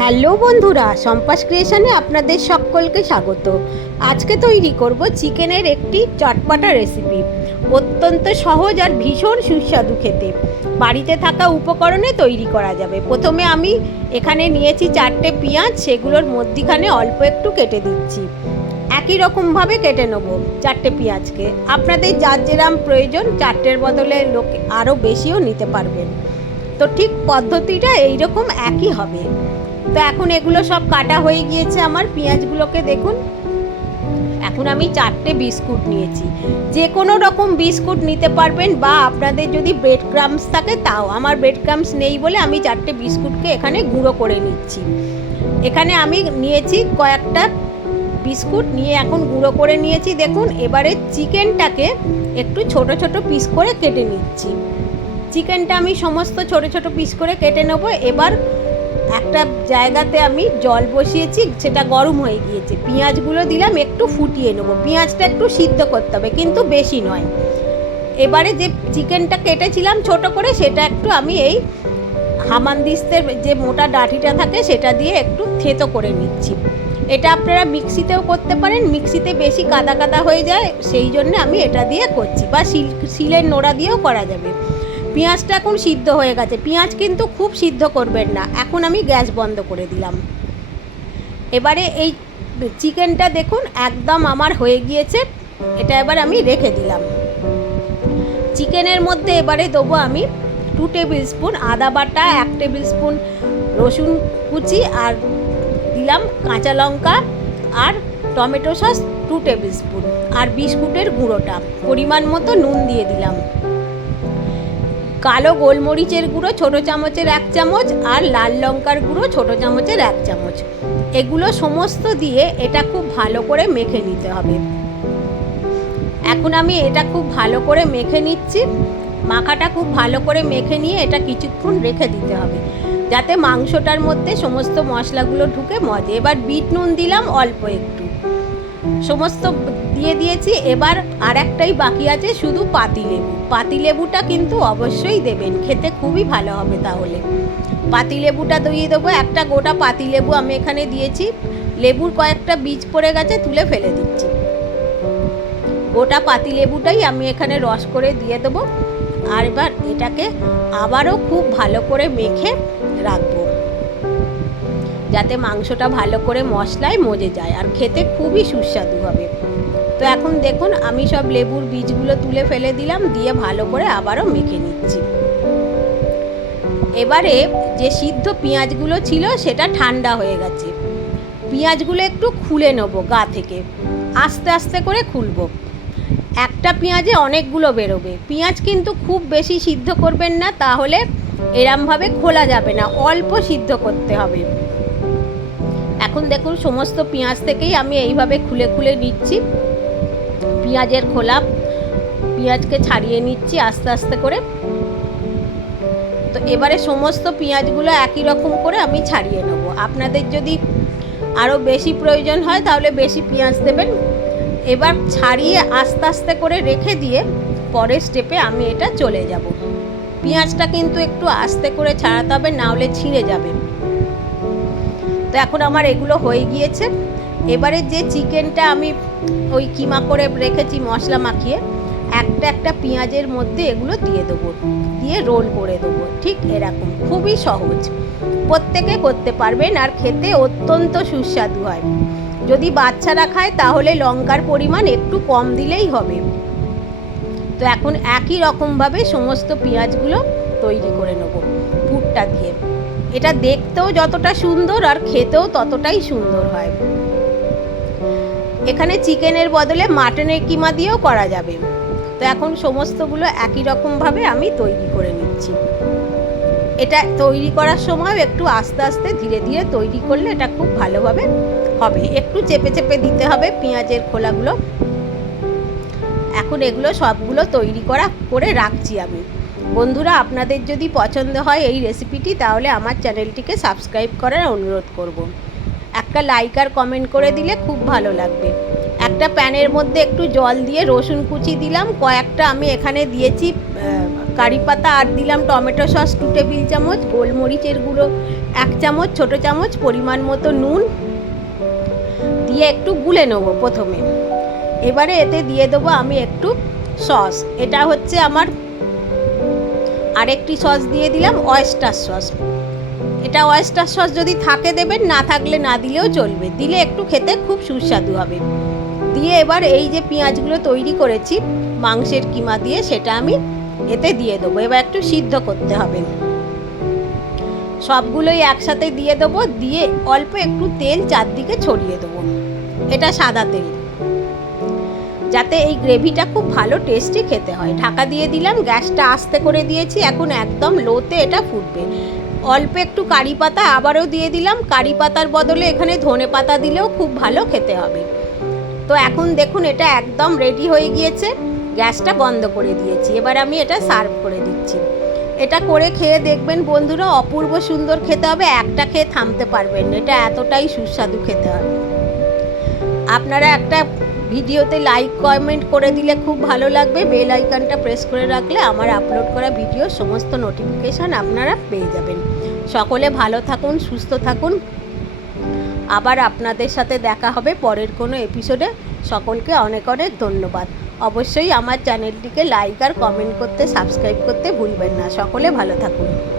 Hello বন্ধুরা সম্পাস ক্রিয়েশনে আপনাদের সকলকে স্বাগত। আজকে তৈরি করব চিকেনের একটি চটপাটা রেসিপি। অত্যন্ত সহজ আর ভীষণ সুস্বাদু খেতে। বাড়িতে থাকা উপকরণে তৈরি করা যাবে। প্রথমে আমি এখানে নিয়েছি চারটে পেঁয়াজ, সেগুলোর মধ্যিখানে অল্প একটু কেটে দিচ্ছি। একই রকমভাবে কেটে নেব চারটে পেঁয়াজকে। আপনাদের যার যেরাম প্রয়োজন, চারটের বদলে লোক আরও বেশিও নিতে পারবেন। তো ঠিক পদ্ধতিটা এইরকম একই হবে। তো এখন এগুলো সব কাটা হয়ে গিয়েছে আমার। পেঁয়াজগুলোকে দেখুন। এখন আমি চারটে বিস্কুট নিয়েছি। যে কোনো রকম বিস্কুট নিতে পারবেন বা আপনাদের যদি ব্রেড ক্রামস থাকে তাও। আমার ব্রেড ক্রামস নেই বলে আমি চারটে বিস্কুটকে এখানে গুঁড়ো করে নিচ্ছি। এখানে আমি নিয়েছি কয়েকটা বিস্কুট নিয়ে এখন গুঁড়ো করে নিয়েছি। দেখুন, এবারে চিকেনটাকে একটু ছোট ছোট পিস করে কেটে নিচ্ছি। চিকেনটা আমি সমস্ত ছোট ছোট পিস করে কেটে নেব। এবার একটা জায়গাতে আমি জল বসিয়েছি, সেটা গরম হয়ে গিয়েছে। পেঁয়াজগুলো দিলাম, একটু ফুটিয়ে নেব। পেঁয়াজটা একটু সিদ্ধ করতে হবে, কিন্তু বেশি নয়। এবারে যে চিকেনটা কেটেছিলাম ছোট করে, সেটা একটু আমি এই হামানদিস্তের যে মোটা ডাঁটিটা থাকে, সেটা দিয়ে একটু থেতো করে নিচ্ছি। এটা আপনারা মিক্সিতেও করতে পারেন, মিক্সিতে বেশি কাদা কাদা হয়ে যায়, সেই জন্য আমি এটা দিয়ে করছি। বা শিল শিলের নোড়া দিয়েও করা যাবে। পেঁয়াজটা এখন সিদ্ধ হয়ে গেছে। পেঁয়াজ কিন্তু খুব সিদ্ধ করবেন না। এখন আমি গ্যাস বন্ধ করে দিলাম। এবারে এই চিকেনটা দেখুন, একদম আমার হয়ে গিয়েছে। এটা এবার আমি রেখে দিলাম। চিকেনের মধ্যে এবারে দেবো আমি টু টেবিল স্পুন আদা বাটা, এক টেবিল স্পুন রসুন কুচি আর দিলাম কাঁচা লঙ্কা আর tomato sauce two tablespoon. আর বিস্কুটের গুঁড়োটা। পরিমাণ মতো নুন দিয়ে দিলাম। কালো গোলমরিচের গুঁড়ো ছোট চামচের এক চামচ আর লাল লঙ্কার গুঁড়ো ছোট চামচের এক চামচ। এগুলো সমস্ত দিয়ে এটা খুব ভালো করে মেখে নিতে হবে। এখন আমি এটা খুব ভালো করে মেখে নিচ্ছি। মাখাটা খুব ভালো করে মেখে নিয়ে এটা কিছুক্ষণ রেখে দিতে হবে। যাতে মাংসটার মধ্যে সমস্ত মশলাগুলো ঢুকে মজে এবার বিট নুন দিলাম অল্প একটু। সমস্ত দিয়ে দিয়েছি, এবার আর একটাই বাকি আছে, শুধু পাতিলেবু পাতিলেবুটা কিন্তু অবশ্যই দেবেন, খেতে খুবই ভালো হবে তাহলে। পাতিলেবুটা দিয়ে দেবো, একটা গোটা পাতিলেবু আমি এখানে দিয়েছি। লেবুর কয়েকটা বীজ পড়ে গেছে, তুলে ফেলে দিচ্ছি। গোটা পাতিলেবুটাই আমি এখানে রস করে দিয়ে দেবো। আর এবার এটাকে আবারও খুব ভালো করে মেখে রাখব। যাতে মাংসটা ভালো করে মশলায় মজে যায়, আর খেতে খুবই সুস্বাদু হবে। তো এখন দেখুন, আমি সব লেবুর বীজগুলো তুলে ফেলে দিলাম, দিয়ে ভালো করে আবারও মেখে নিচ্ছি। এবারে যে সিদ্ধ পেঁয়াজগুলো ছিল, সেটা ঠান্ডা হয়ে গেছে। পেঁয়াজগুলো একটু খুলে নেব গা থেকে। আস্তে আস্তে করে খুলবো। একটা পেঁয়াজে অনেকগুলো বেরোবে। পেঁয়াজ কিন্তু খুব বেশি সিদ্ধ করবেন না, তাহলে এরমভাবে খোলা যাবে না, অল্প সিদ্ধ করতে হবে। এখন দেখুন, সমস্ত পেঁয়াজ থেকেই আমি এইভাবে খুলে খুলে নিচ্ছি। পেঁয়াজের খোলা। পেঁয়াজকে ছাড়িয়ে নিচ্ছি আস্তে আস্তে করে। তো এবারে সমস্ত পেঁয়াজগুলো একই রকম করে আমি ছাড়িয়ে নেব। আপনাদের যদি আরও বেশি প্রয়োজন হয় তাহলে বেশি পেঁয়াজ দেবেন। এবার ছাড়িয়ে আস্তে আস্তে করে রেখে দিয়ে পরের স্টেপে আমি এটা চলে যাব। পেঁয়াজটা কিন্তু একটু আস্তে করে ছাড়াতে হবে, না হলে ছিঁড়ে যাবে। তো এখন আমার এগুলো হয়ে গিয়েছে। এবারে যে চিকেনটা আমি ওই কিমা করে রেখেছি মশলা মাখিয়ে, একটা একটা পেঁয়াজের মধ্যে এগুলো দিয়ে দেবো, দিয়ে রোল করে দেবো, ঠিক এরকম, খুবই সহজ। প্রত্যেকে করতে পারবেন আর খেতে অত্যন্ত সুস্বাদু হয়। যদি বাচ্চারা খায় তাহলে লঙ্কার পরিমাণ একটু কম দিলেই হবে। তো এখন একই রকমভাবে সমস্ত পেঁয়াজগুলো তৈরি করে নেব, পুরটা দিয়ে। এটা দেখতেও যতটা সুন্দর আর খেতেও ততটাই সুন্দর হয়। এখানে চিকেনের বদলে মাটনের কিমা দিয়েও করা যাবে। তো এখন সমস্তগুলো একই রকমভাবে আমি তৈরি করে নিচ্ছি। এটা তৈরি করার সময় একটু আস্তে আস্তে ধীরে ধীরে তৈরি করলে এটা খুব ভালোভাবে হবে। একটু চেপে চেপে দিতে হবে পেঁয়াজের খোলাগুলো। এখন এগুলো সবগুলো তৈরি করা করে রাখছি আমি। বন্ধুরা, আপনাদের যদি পছন্দ হয় এই রেসিপিটি, তাহলে আমার চ্যানেলটিকে সাবস্ক্রাইব করার অনুরোধ করব। একটা লাইক আর কমেন্ট করে দিলে খুব ভালো লাগবে। একটা প্যানের মধ্যে একটু জল দিয়ে রসুন কুচি দিলাম, কয়েকটা আমি এখানে দিয়েছি কারি পাতা, আর দিলাম টমেটো সস টু টেবিল চামচ, গোলমরিচের গুঁড়ো, এক চামচ, ছোট চামচ, পরিমাণ মতো নুন দিয়ে একটু গুলে নেব প্রথমে। এবারে এতে দিয়ে দেবো আমি একটু সস। এটা হচ্ছে আমার আরেকটি সস দিয়ে দিলাম অয়েস্টার সস এটা অয়েস্টার সস যদি থাকে দেবেন, না থাকলে না দিলেও চলবে। দিলে একটু খেতে খুব সুস্বাদু হবে। দিয়ে এবার এই যে পেঁয়াজগুলো তৈরি করেছি, মাংসের কিমা দিয়ে সেটা আমি এতে দিয়ে দেবো। এবার একটু সিদ্ধ করতে হবে। সবগুলোই একসাথে দিয়ে দেবো, দিয়ে অল্প একটু তেল চারদিকে ছড়িয়ে দেবো। এটা সাদা তেল। যাতে এই গ্রেভিটা খুব ভালো টেস্টি খেতে হয়। ঢাকা দিয়ে দিলাম, গ্যাসটা আস্তে করে দিয়েছি, এখন একদম লোতে এটা ফুটবে। অল্প একটু কারি পাতা আবারও দিয়ে দিলাম। কারি পাতার বদলে এখানে ধনে পাতা দিলেও খুব ভালো খেতে হবে। তো এখন দেখুন, এটা একদম রেডি হয়ে গিয়েছে। গ্যাসটা বন্ধ করে দিয়েছি। এবার আমি এটা সার্ভ করে দিচ্ছি। এটা করে খেয়ে দেখবেন বন্ধুরা, অপূর্ব সুন্দর খেতে হবে। একটা খেয়ে থামতে পারবেন এটা এতটাই সুস্বাদু খেতে হবে। আপনারা একটা ভিডিওতে লাইক কমেন্ট করে দিলে খুব ভালো লাগবে। বেল আইকনটা প্রেস করে রাখলে আমার আপলোড করা ভিডিওর সমস্ত নোটিফিকেশান আপনারা পেয়ে যাবেন। সকলে ভালো থাকুন, সুস্থ থাকুন। আবার আপনাদের সাথে দেখা হবে পরের কোনো এপিসোডে সকলকে অনেক অনেক ধন্যবাদ। অবশ্যই আমার চ্যানেলটিকে লাইক আর কমেন্ট করতে সাবস্ক্রাইব করতে ভুলবেন না। সকলে ভালো থাকুন।